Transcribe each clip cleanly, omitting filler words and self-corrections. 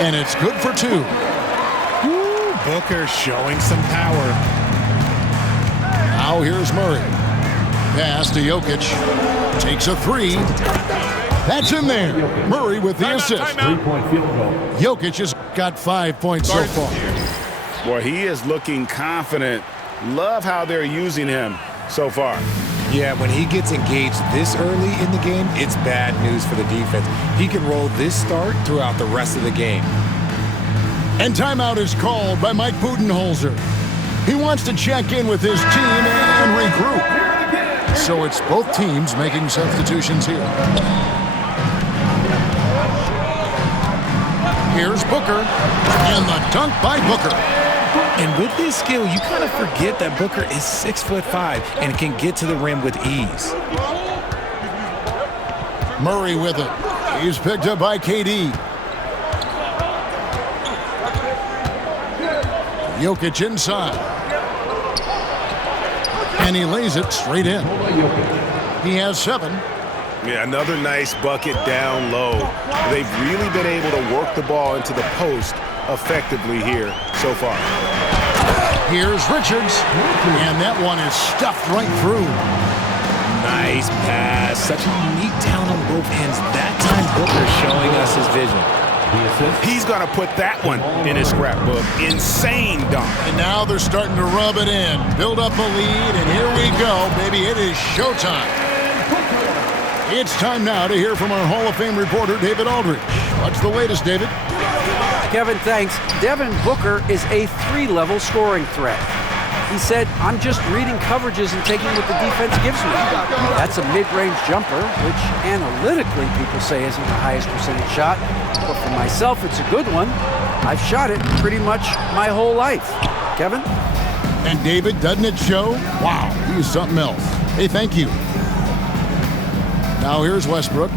And it's good for 2. Woo, Booker showing some power. Now here's Murray. Pass to Jokic. Takes a 3. That's in there. Murray with the assist. 3-point field goal. Jokic has got 5 points so far. Boy, he is looking confident. Love how they're using him so far. Yeah, when he gets engaged this early in the game, it's bad news for the defense. He can roll this start throughout the rest of the game. And timeout is called by Mike Budenholzer. He wants to check in with his team and regroup. So it's both teams making substitutions here. Here's Booker, and the dunk by Booker. And with his skill, you kind of forget that Booker is 6'5" and can get to the rim with ease. Murray with it. He's picked up by KD. Jokic inside. And he lays it straight in. He has 7. Yeah, another nice bucket down low. They've really been able to work the ball into the post effectively here so far. Here's Richards, and that one is stuffed right through. Nice pass. Such a unique talent on both ends. That time Booker showing us his vision. He's going to put that one in his scrapbook. Insane dunk. And now they're starting to rub it in. Build up a lead, and here we go, baby. It is showtime. It's time now to hear from our Hall of Fame reporter, David Aldridge. What's the latest, David? Kevin, thanks. Devin Booker is a 3-level scoring threat. He said, I'm just reading coverages and taking what the defense gives me. That's a mid-range jumper, which analytically people say isn't the highest percentage shot. But for myself, it's a good one. I've shot it pretty much my whole life. Kevin? And David, doesn't it show? Wow, he's something else. Hey, thank you. Now here's Westbrook.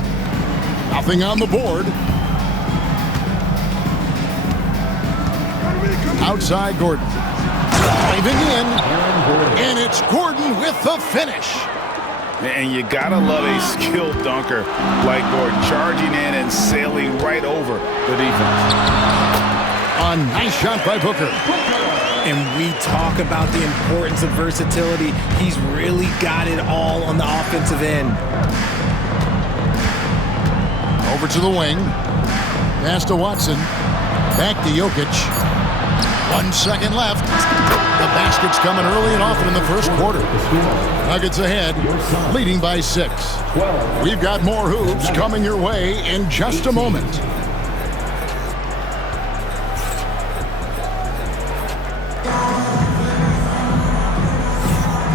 Nothing on the board. Outside Gordon. Driving in. And it's Gordon with the finish. And you gotta love a skilled dunker like Gordon, charging in and sailing right over the defense. A nice shot by Booker. And we talk about the importance of versatility. He's really got it all on the offensive end. Over to the wing. Pass to Watson. Back to Jokic. 1 second left. The basket's coming early and often in the first quarter. Nuggets ahead, leading by 6. We've got more hoops coming your way in just a moment.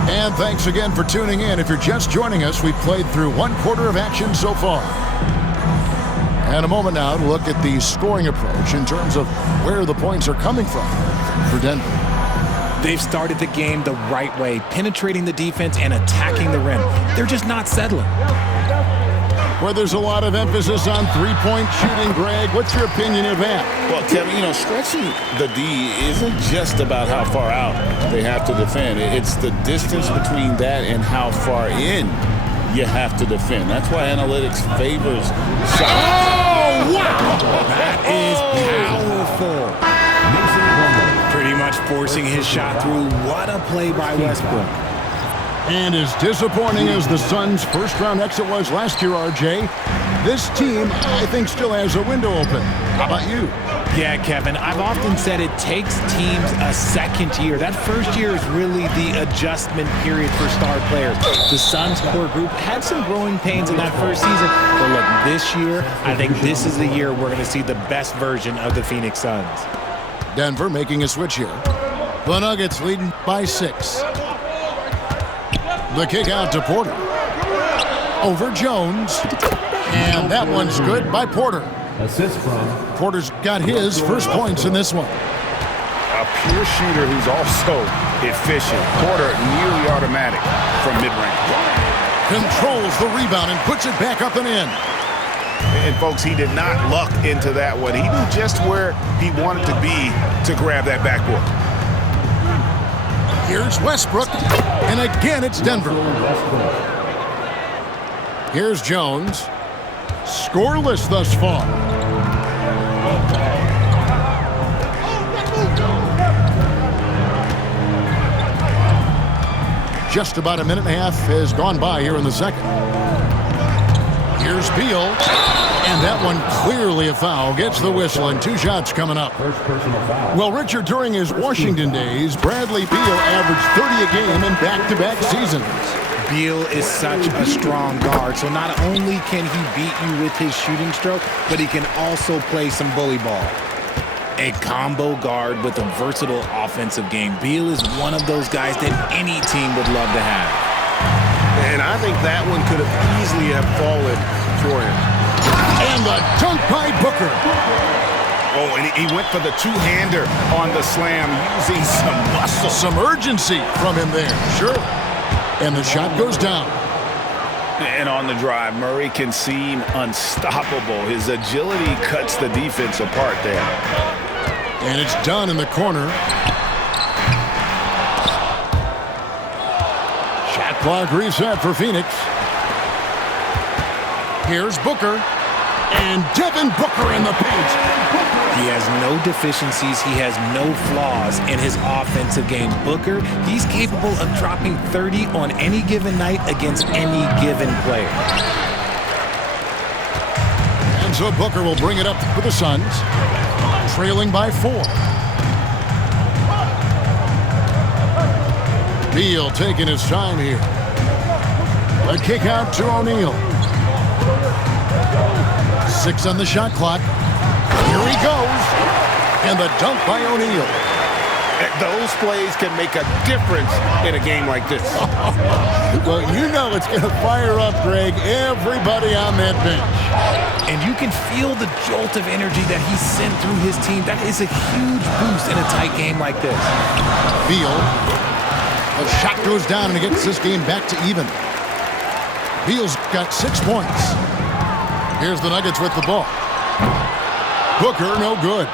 And thanks again for tuning in. If you're just joining us, we've played through 1 quarter of action so far. And a moment now to look at the scoring approach in terms of where the points are coming from for Denver. They've started the game the right way, penetrating the defense and attacking the rim. They're just not settling. Well, there's a lot of emphasis on three-point shooting, Greg. What's your opinion of that? Well, Kevin, stretching the D isn't just about how far out they have to defend. It's the distance between that and how far in you have to defend. That's why analytics favors shots. Oh, wow! That is powerful. Pretty much forcing his shot through. What a play by Westbrook. And as disappointing as the Suns' first-round exit was last year, RJ, this team, I think, still has a window open. How about you? Yeah, Kevin, I've often said it takes teams a second year. That first year is really the adjustment period for star players. The Suns core group had some growing pains in that first season. But look, this year, I think this is the year we're going to see the best version of the Phoenix Suns. Denver making a switch here. The Nuggets leading by 6. The kick out to Porter. Over Jones. And that one's good by Porter. Assist from Porter's got his first points in this one. A pure shooter who's also efficient. Porter nearly automatic from mid-range. Controls the rebound and puts it back up and in. And folks, he did not luck into that one. He knew just where he wanted to be to grab that backboard. Here's Westbrook, and again it's Denver. Here's Jones. Scoreless thus far. just about a minute and a half has gone by here in the second. Here's Beal, and that one clearly a foul. Gets the whistle, and 2 shots coming up. First personal foul. Well, Richard, during his Washington days, Bradley Beal averaged 30 a game in back-to-back seasons. Beal is such a strong guard, so not only can he beat you with his shooting stroke, but he can also play some bully ball. A combo guard with a versatile offensive game. Beal is one of those guys that any team would love to have. And I think that one could have easily have fallen for him. And the dunk by Booker. Oh, and he went for the two-hander on the slam using some muscle. Some urgency from him there, sure. And the shot goes down. And on the drive, Murray can seem unstoppable. His agility cuts the defense apart there. And it's done in the corner. Shot clock reset for Phoenix. Here's Booker. And Devin Booker in the paint. He has no deficiencies. He has no flaws in his offensive game. Booker, he's capable of dropping 30 on any given night against any given player. And so Booker will bring it up for the Suns, trailing by 4. Beal taking his time here. A kick out to O'Neal. 6 on the shot clock. Here he goes. And the dunk by O'Neal. Those plays can make a difference in a game like this. Well, you know it's going to fire up, Greg, everybody on that bench. And you can feel the jolt of energy that he sent through his team. That is a huge boost in a tight game like this. Beal. The shot goes down and it gets this game back to even. Beal's got 6 points. Here's the Nuggets with the ball. Booker, no good.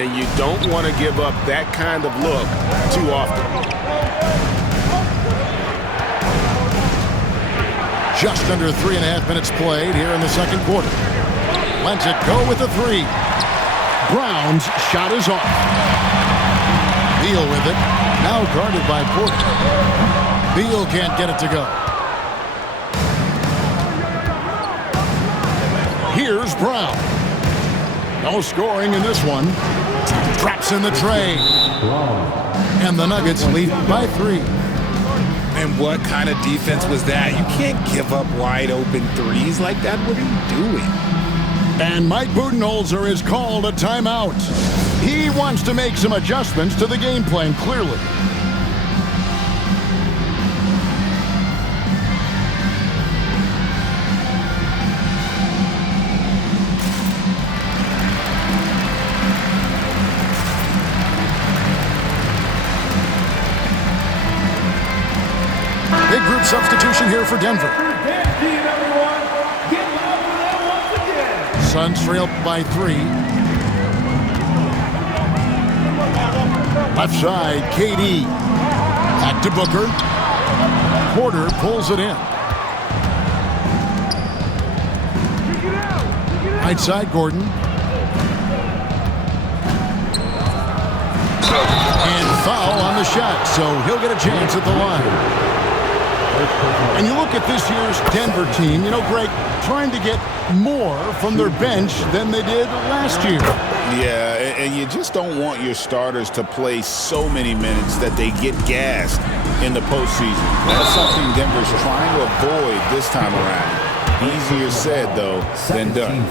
And you don't want to give up that kind of look too often. Just under 3.5 minutes played here in the second quarter. Lets it go with the 3. Brown's shot is off. Beal with it. Now guarded by Porter. Beal can't get it to go. Here's Brown. No scoring in this one. Traps in the tray. And the Nuggets lead by 3. And what kind of defense was that? You can't give up wide open threes like that. What are you doing? And Mike Budenholzer is called a timeout. He wants to make some adjustments to the game plan, clearly. Big group substitution here for Denver. Suns trail by 3. Left side, KD. Back to Booker. Porter pulls it in. Right side, Gordon. And foul on the shot, so he'll get a chance at the line. And you look at this year's Denver team, you know, Greg, trying to get more from their bench than they did last year. Yeah, and you just don't want your starters to play so many minutes that they get gassed in the postseason. That's something Denver's trying to avoid this time around. Easier said, though, than done.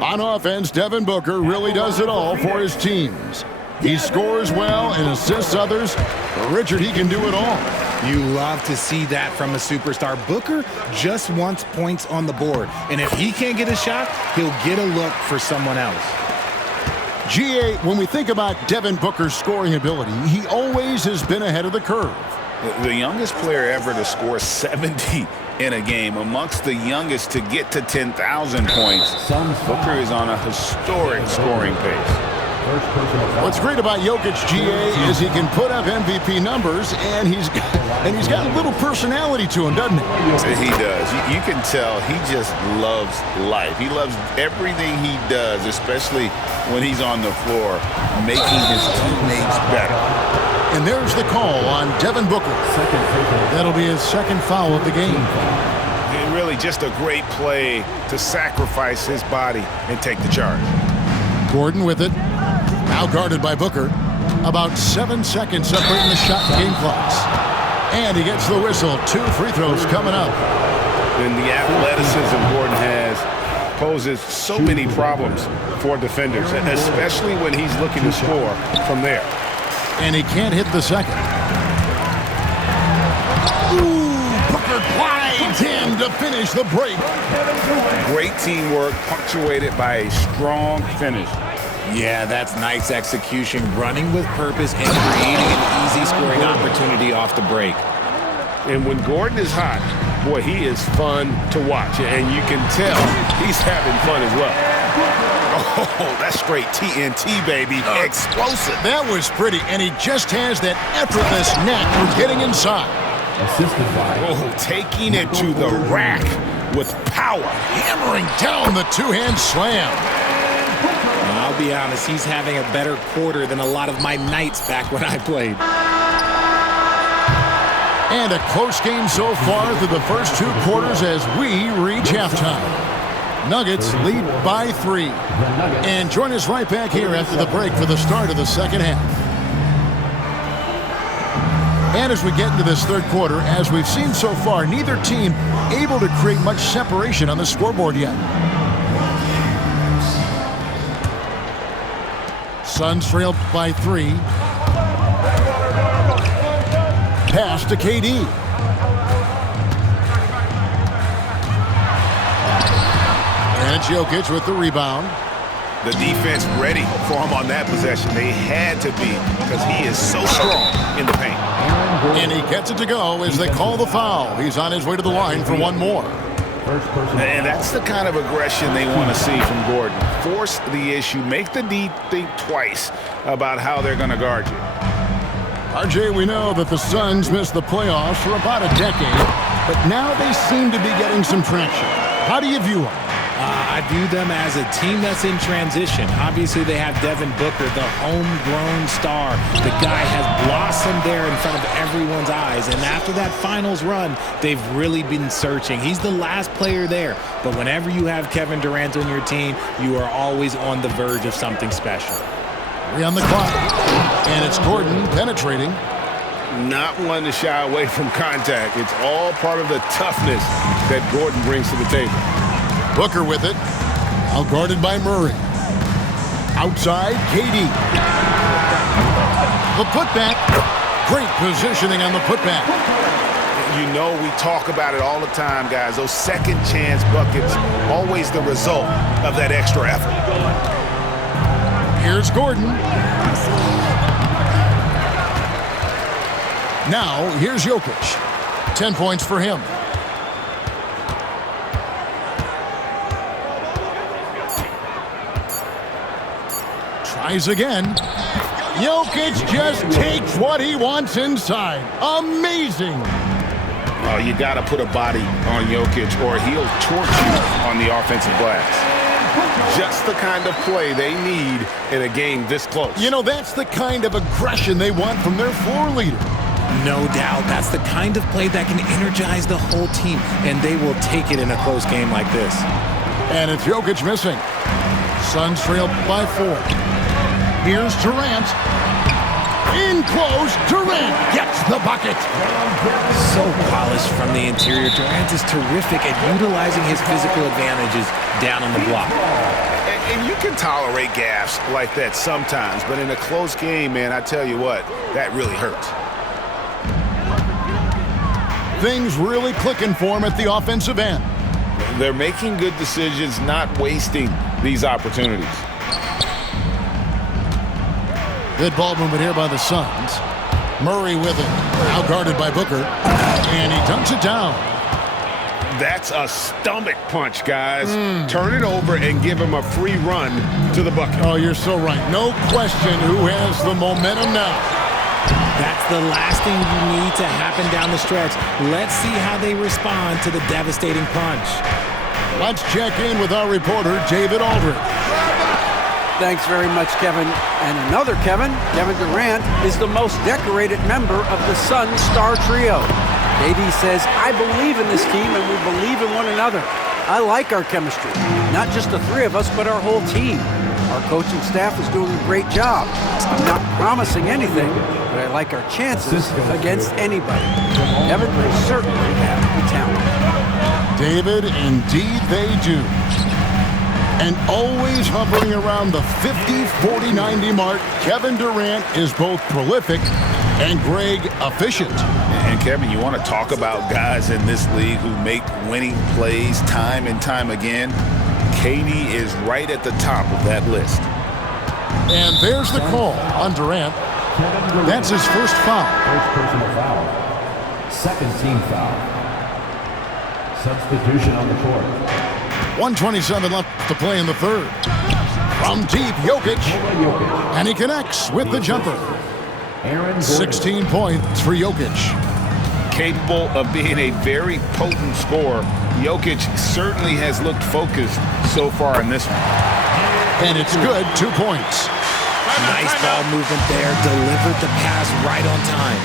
On offense, Devin Booker really does it all for his teams. He scores well and assists others. Richard, he can do it all. You love to see that from a superstar. Booker just wants points on the board. And if he can't get a shot, he'll get a look for someone else. GA, when we think about Devin Booker's scoring ability, he always has been ahead of the curve. The youngest player ever to score 70 in a game, amongst the youngest to get to 10,000 points. Booker is on a historic scoring pace. What's great about Jokic, GA, is he can put up MVP numbers, and he's got a little personality to him, doesn't he? He does. You can tell he just loves life. He loves everything he does, especially when he's on the floor, making his teammates better. And there's the call on Devin Booker. That'll be his second foul of the game. And really just a great play to sacrifice his body and take the charge. Gordon with it. Now guarded by Booker. About 7 seconds separating the shot and game clocks. And he gets the whistle. 2 free throws coming up. And the athleticism Gordon has poses so many problems for defenders, especially when he's looking to score from there. And he can't hit the second. Ooh, Booker glides him to finish the break. Great teamwork punctuated by a strong finish. Yeah, that's nice execution, running with purpose and creating an easy scoring opportunity off the break. And when Gordon is hot, boy, he is fun to watch. And you can tell he's having fun as well. Oh, that's straight TNT, baby. Explosive. That was pretty, and he just has that effortless knack for getting inside. Assisted by Taking it to the rack with power. Hammering down the two-hand slam. I'll be honest, he's having a better quarter than a lot of my nights back when I played. And a close game so far through the first 2 quarters as we reach halftime. Nuggets lead by 3. And join us right back here after the break for the start of the second half. And as we get into this third quarter, as we've seen so far, neither team able to create much separation on the scoreboard yet. Suns trail by 3. Pass to KD. And it's Jokic with the rebound. The defense ready for him on that possession. They had to be because he is so strong in the paint. And he gets it to go as they call the foul. He's on his way to the line for one more. And that's the kind of aggression they want to see from Gordon. Force the issue. Make the D think twice about how they're going to guard you. RJ, we know that the Suns missed the playoffs for about a decade, but now they seem to be getting some traction. How do you view them? I view them as a team that's in transition. Obviously, they have Devin Booker, the homegrown star. The guy has blossomed there in front of everyone's eyes. And after that finals run, they've really been searching. He's the last player there. But whenever you have Kevin Durant on your team, you are always on the verge of something special. 3 on the clock. And it's Gordon penetrating. Not one to shy away from contact. It's all part of the toughness that Gordon brings to the table. Booker with it. Out guarded by Murray. Outside, KD. The putback. Great positioning on the putback. You know we talk about it all the time, guys. Those second chance buckets, always the result of that extra effort. Here's Gordon. Now, here's Jokic. 10 points for him. Tries again. Jokic just takes what he wants inside. Amazing. Oh, you got to put a body on Jokic or he'll torch you on the offensive glass. Just the kind of play they need in a game this close. You know, that's the kind of aggression they want from their floor leader. No doubt. That's the kind of play that can energize the whole team, and they will take it in a close game like this. And it's Jokic missing. Suns trail by 4. Here's Durant. In close, Durant gets the bucket. So polished from the interior. Durant is terrific at utilizing his physical advantages down on the block. And you can tolerate gaffes like that sometimes, but in a close game, man, I tell you what, that really hurts. Things really clicking for him at the offensive end. They're making good decisions, not wasting these opportunities. Good ball movement here by the Suns. Murray with it. Now guarded by Booker. And he dunks it down. That's a stomach punch, guys. Turn it over and give him a free run to the bucket. Oh, you're so right. No question who has the momentum now. That's the last thing you need to happen down the stretch. Let's see how they respond to the devastating punch. Let's check in with our reporter, David Aldridge. Thanks very much, Kevin. And another Kevin Durant, is the most decorated member of the Suns star trio. KD says, I believe in this team and we believe in one another. I like our chemistry. Not just the three of us, but our whole team. Our coaching staff is doing a great job. I'm not promising anything, but I like our chances against anybody. Kevin, they certainly have the talent. David, indeed they do. And always hovering around the 50, 40, 90 mark, Kevin Durant is both prolific and Greg efficient. And Kevin, you want to talk about guys in this league who make winning plays time and time again? KD is right at the top of that list. And there's the call on Durant. That's his first foul. First personal foul. Second team foul. Substitution on the court. 1:27 left to play in the third. From deep, Jokic. And he connects with the jumper. 16 points for Jokic. Capable of being a very potent scorer, Jokic certainly has looked focused so far in this one. And it's good, 2 points. Nice ball movement there. Delivered the pass right on time.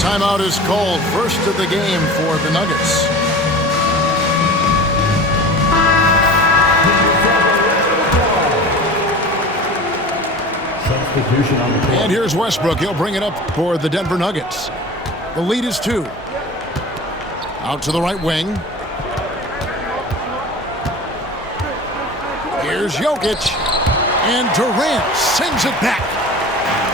Timeout is called. First of the game for the Nuggets. Substitution on the court. And here's Westbrook. He'll bring it up for the Denver Nuggets. The lead is 2. Out to the right wing. Here's Jokic. And Durant sends it back.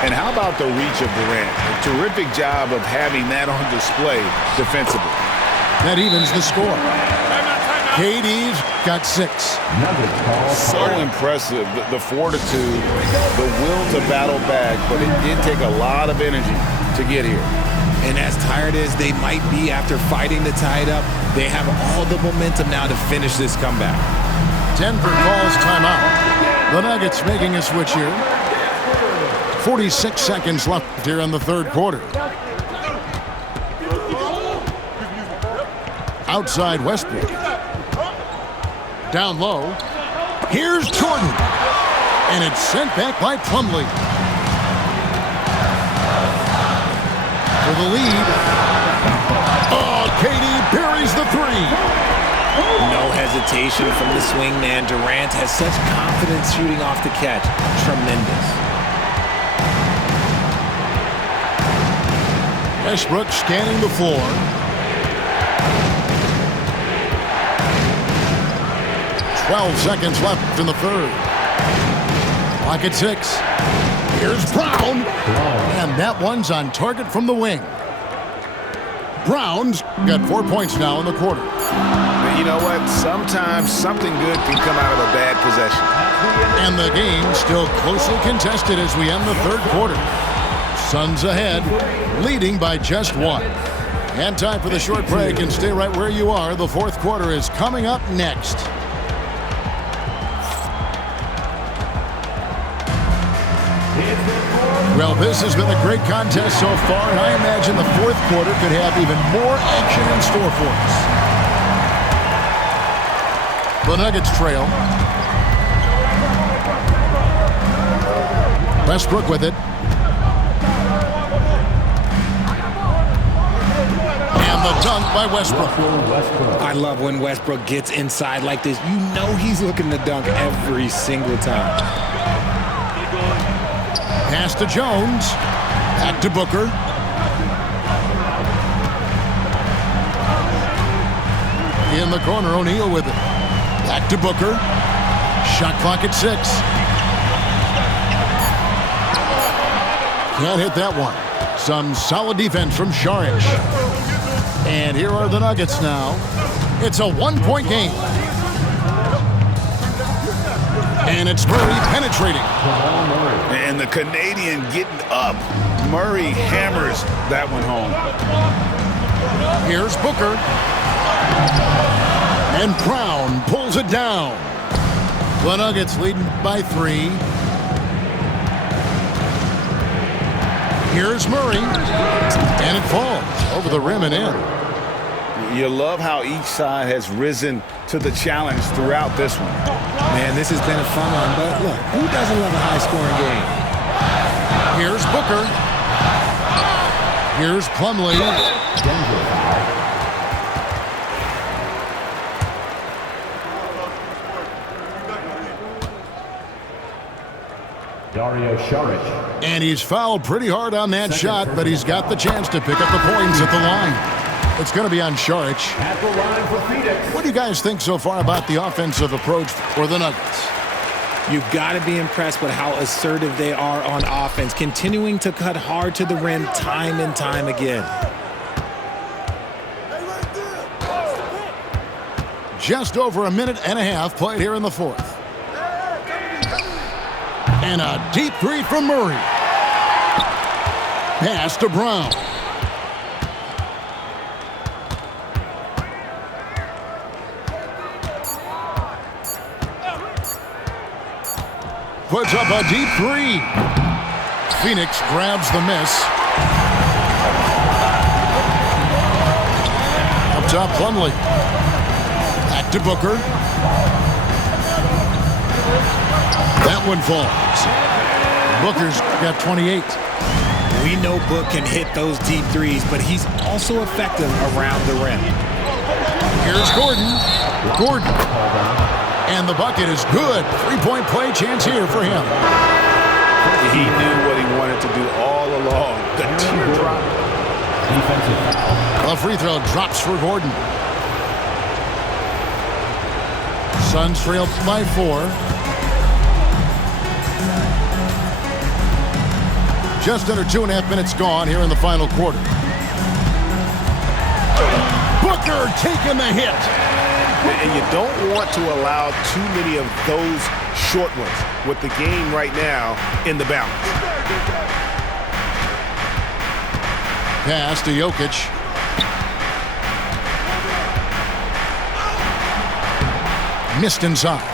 And how about the reach of Durant? A terrific job of having that on display defensively. That evens the score. KD's got 6. So impressive, the fortitude, the will to battle back, but it did take a lot of energy to get here. And as tired as they might be after fighting to tie it up, they have all the momentum now to finish this comeback. Denver calls timeout. The Nuggets making a switch here. 46 seconds left here in the third quarter. Outside Westbrook. Down low. Here's Jordan. And it's sent back by Plumlee. For the lead. Oh, KD buries the 3. No hesitation from the swingman. Durant has such confidence shooting off the catch. Tremendous. Westbrook scanning the floor. Twelve seconds left in the third. Clock at 6. Here's Brown. And that one's on target from the wing. Brown's got 4 points now in the quarter. But you know what? Sometimes something good can come out of a bad possession. And the game still closely contested as we end the third quarter. Suns ahead, leading by just 1. And time for the short break, and stay right where you are. The fourth quarter is coming up next. Well, this has been a great contest so far, and I imagine the fourth quarter could have even more action in store for us. The Nuggets trail. Westbrook with it. And the dunk by Westbrook. I love when Westbrook gets inside like this. You know he's looking to dunk every single time. Pass to Jones. Back to Booker. In the corner, O'Neal with it. Back to Booker. Shot clock at 6. Can't hit that one. Some solid defense from Šarić. And here are the Nuggets now. It's a 1-point game. And it's Murray penetrating. And the Canadian getting up. Murray hammers that one home. Here's Booker. And Brown pulls it down. The Nuggets leading by 3. Here's Murray. And it falls over the rim and in. You love how each side has risen to the challenge throughout this one. Man, this has been a fun one, but look, who doesn't love a high-scoring game? Here's Booker. Here's Plumlee. Denver foul. Dario Saric. And he's fouled pretty hard on that shot, but he's got the chance to pick up the points at the line. It's going to be on Saric. At the line for Phoenix. What do you guys think so far about the offensive approach for the Nuggets? You've got to be impressed with how assertive they are on offense, continuing to cut hard to the rim time and time again. Just over a minute and a half played here in the fourth. And a deep three from Murray. Pass to Brown. Puts up a deep 3. Phoenix grabs the miss. Up top, Plumlee. Back to Booker. That one falls. Booker's got 28. We know Book can hit those deep threes, but he's also effective around the rim. Here's Gordon. Gordon. And the bucket is good. 3-point play chance here for him. He knew what he wanted to do all along. The teardrop. Defensive foul. A free throw drops for Gordon. Suns trail by 4. Just under 2.5 minutes gone here in the final quarter. Booker taking the hit. And you don't want to allow too many of those short ones with the game right now in the balance. Pass to Jokic. Missed inside.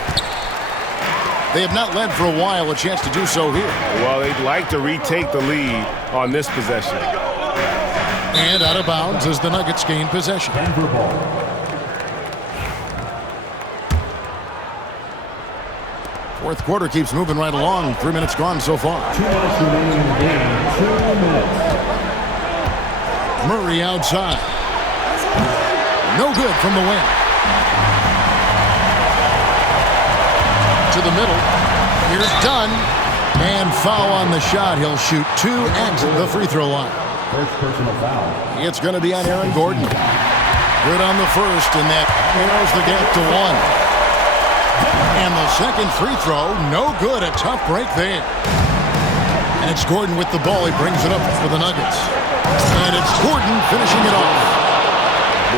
They have not led for a while. A chance to do so here. Well, they'd like to retake the lead on this possession. And out of bounds as the Nuggets gain possession. Denver ball. Fourth quarter keeps moving right along. 3 minutes gone so far. 2 minutes remaining in the game. 2 minutes. Murray outside. No good from the wing. To the middle. Here's Dunn. And foul on the shot. He'll shoot 2 at the free throw line. First personal foul. It's going to be on Aaron Gordon. Good on the first, and that narrows the gap to 1. And the second free throw, no good. A tough break there. And it's Gordon with the ball. He brings it up for the Nuggets. And it's Gordon finishing it off.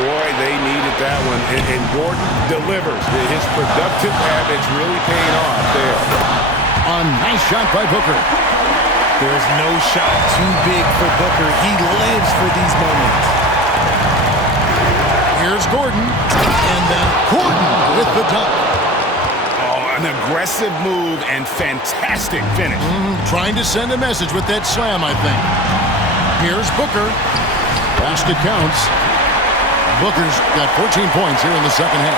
Boy, they needed that one. And Gordon delivers. His productive habits really paying off there. A nice shot by Booker. There's no shot too big for Booker. He lives for these moments. Here's Gordon. And then Gordon with the dunk. An aggressive move and fantastic finish. Trying to send a message with that slam, I think. Here's Booker. Basket counts. Booker's got 14 points here in the second half.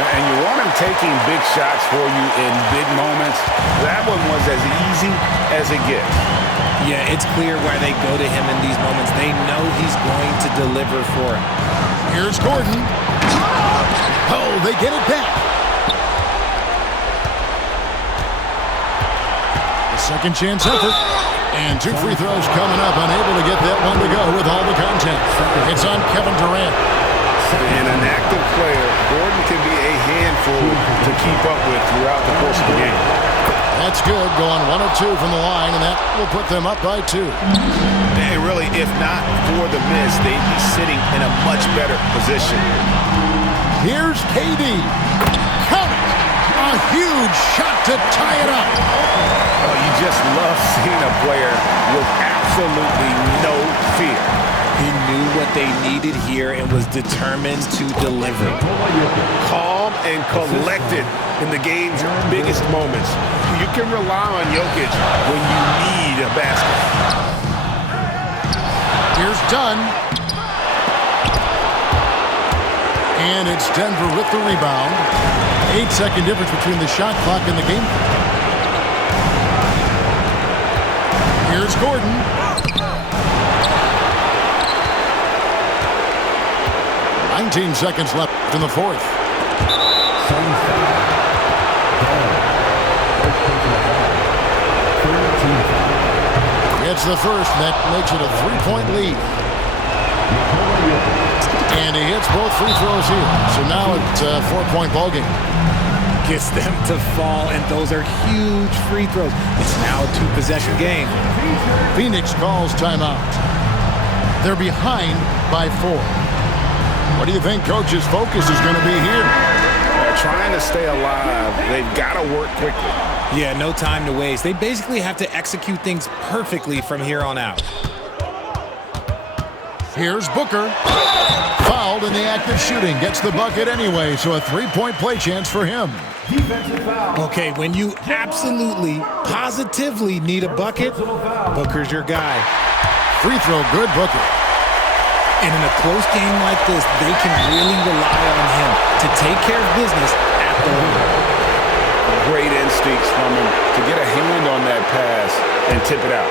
And you want him taking big shots for you in big moments. That one was as easy as it gets. Yeah, it's clear why they go to him in these moments. They know he's going to deliver for him. Here's Gordon. Oh, they get it back. Second chance effort. And 2 free throws coming up. Unable to get that one to go with all the content. It's on Kevin Durant. And an active player, Gordon can be a handful to keep up with throughout the course of the game. That's good. Going 1 of 2 from the line, and that will put them up by 2. And really, if not for the miss, they'd be sitting in a much better position. Here's KD. Count it. A huge shot to tie it up. Oh, you just love seeing a player with absolutely no fear. He knew what they needed here and was determined to deliver. Calm and collected in the game's biggest moments. You can rely on Jokic when you need a basket. Here's Dunn. And it's Denver with the rebound. 8-second difference between the shot clock and the game. Here's Gordon. Nineteen seconds left in the fourth. It's the first. That makes it a 3-point lead. And he hits both free throws here. So now it's a 4-point ballgame. Gets them to fall, and those are huge free throws. It's now a 2-possession game. Phoenix calls timeout. They're behind by 4. What do you think Coach's focus is going to be here? They're trying to stay alive. They've got to work quickly. Yeah, no time to waste. They basically have to execute things perfectly from here on out. Here's Booker. Fouled in the act of shooting. Gets the bucket anyway, so a 3-point play chance for him. Okay, when you absolutely, positively need a bucket, Booker's your guy. Free throw good, Booker. And in a close game like this, they can really rely on him to take care of business at the line. Great instincts from him to get a hand on that pass and tip it out.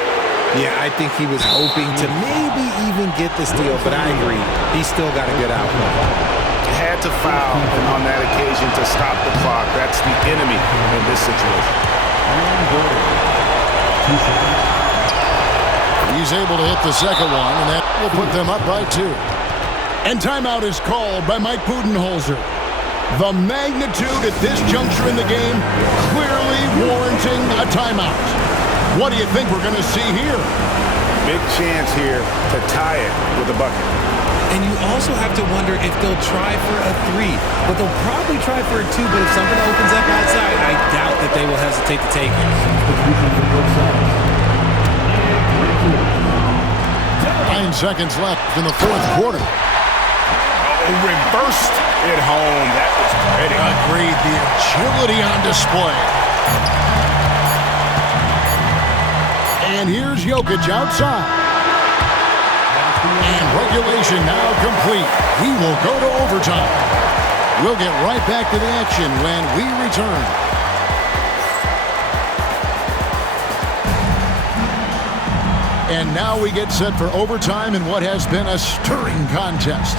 Yeah, I think he was hoping to maybe even get the steal, but I agree. He's still got a good outlet. Had to foul on that occasion to stop the clock. That's the enemy in this situation. He's able to hit the second one, and that will put them up by 2. And timeout is called by Mike Budenholzer. The magnitude at this juncture in the game clearly warranting a timeout. What do you think we're going to see here? Big chance here to tie it with a bucket. And you also have to wonder if they'll try for a 3. But they'll probably try for a 2, but if something opens up outside, I doubt that they will hesitate to take it. 9 seconds left in the fourth quarter. Reversed it home. That was pretty. Agreed. The agility on display. And here's Jokic outside. And regulation now complete. We will go to overtime. We'll get right back to the action when we return. And now we get set for overtime in what has been a stirring contest.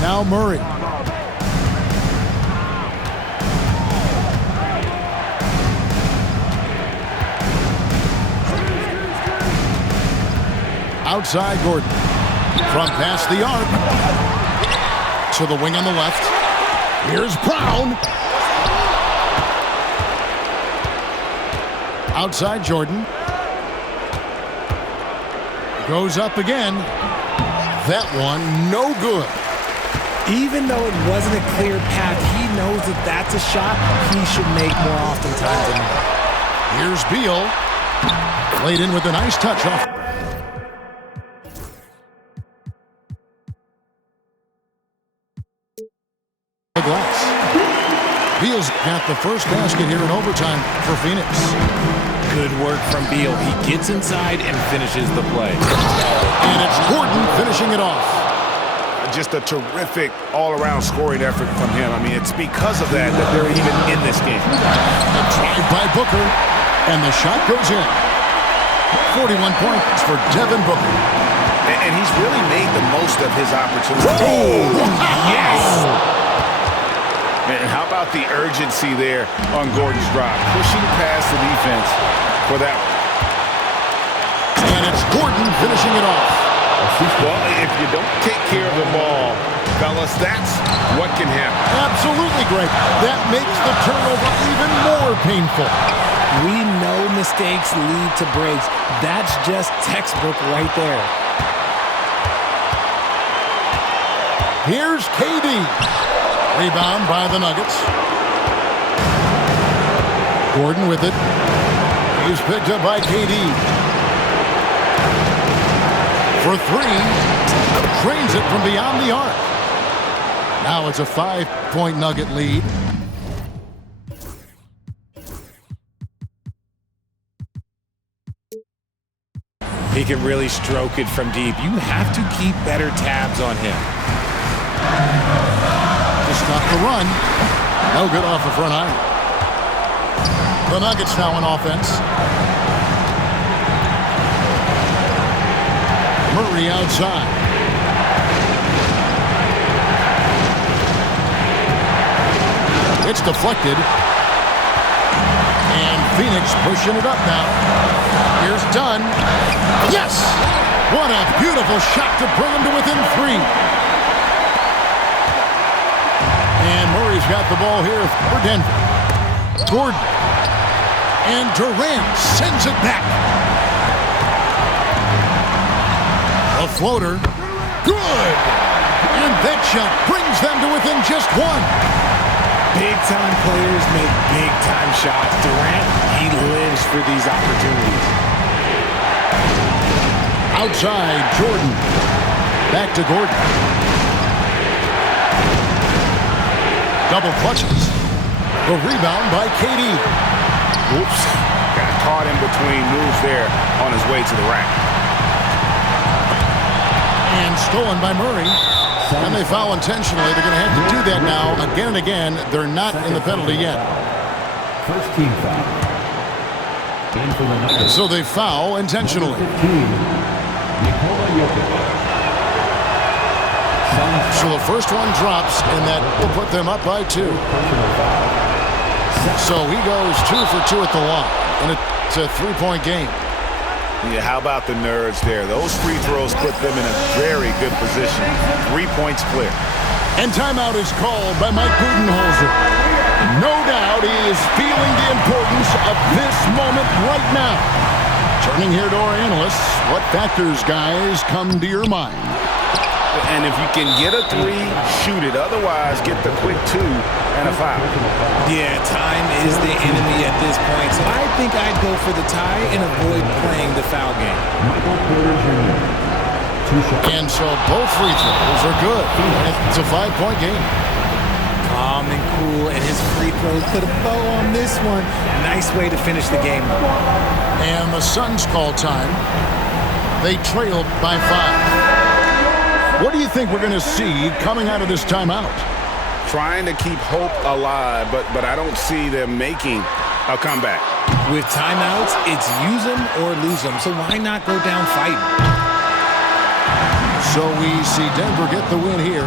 Now Murray. Outside Gordon. From past the arc. To the wing on the left. Here's Brown. Outside Jordan. Goes up again. That one no good. Even though it wasn't a clear path, he knows that that's a shot he should make more oftentimes than not. Here's Beal. Played in with a nice touch off the glass. Beal's got the first basket here in overtime for Phoenix. Good work from Beal. He gets inside and finishes the play. And it's Gordon finishing it off. Just a terrific all-around scoring effort from him. I mean, it's because of that they're even in this game. A drive by Booker, and the shot goes in. 41 points for Devin Booker. And he's really made the most of his opportunity. Oh, Yes! And how about the urgency there on Gordon's drive? Pushing past the defense for that one. And it's Gordon finishing it off. Well, if you don't take care of the ball, fellas, that's what can happen. Absolutely great. That makes the turnover even more painful. We know mistakes lead to breaks. That's just textbook right there. Here's KD. Rebound by the Nuggets. Gordon with it. He's picked up by KD. For three. Drains it from beyond the arc. Now it's a 5-point Nugget lead. He can really stroke it from deep. You have to keep better tabs on him. Just not the run. No good off the front iron. The Nuggets now on offense. Murray outside. It's deflected. And Phoenix pushing it up now. Here's Dunn. Yes! What a beautiful shot to bring him to within three. And Murray's got the ball here for Denver. Gordon. And Durant sends it back. A floater. Good! And that shot brings them to within just one. Big-time players make big-time shots. Durant, he lives for these opportunities. Outside, Jordan. Back to Gordon. Double clutches. The rebound by KD. Oops. Got caught in between moves there on his way to the rack. And stolen by Murray. And they foul intentionally. They're going to have to do that now again and again. They're not in the penalty yet. First team foul. In for the Nuggets. So they foul intentionally. 15, Nikola Jokic. So the first one drops, and that will put them up by 2. So he goes 2 for 2 at the line. And it's a 3-point game. Yeah, how about the nerds there? Those free throws put them in a very good position. 3 points clear. And timeout is called by Mike Budenholzer. No doubt he is feeling the importance of this moment right now. Turning here to our analysts, what factors, guys, come to your mind? And if you can get a 3, shoot it. Otherwise, get the quick 2 and a foul. Yeah, time is the enemy at this point. So I think I'd go for the tie and avoid playing the foul game. Michael Porter Jr. 2 shots. And so both free throws are good. It's a 5-point game. Calm and cool, and his free throws put a bow on this one. Nice way to finish the game. And the Suns call time. They trailed by 5. What do you think we're going to see coming out of this timeout? Trying to keep hope alive, but I don't see them making a comeback. With timeouts, it's use them or lose them. So why not go down fighting? So we see Denver get the win here.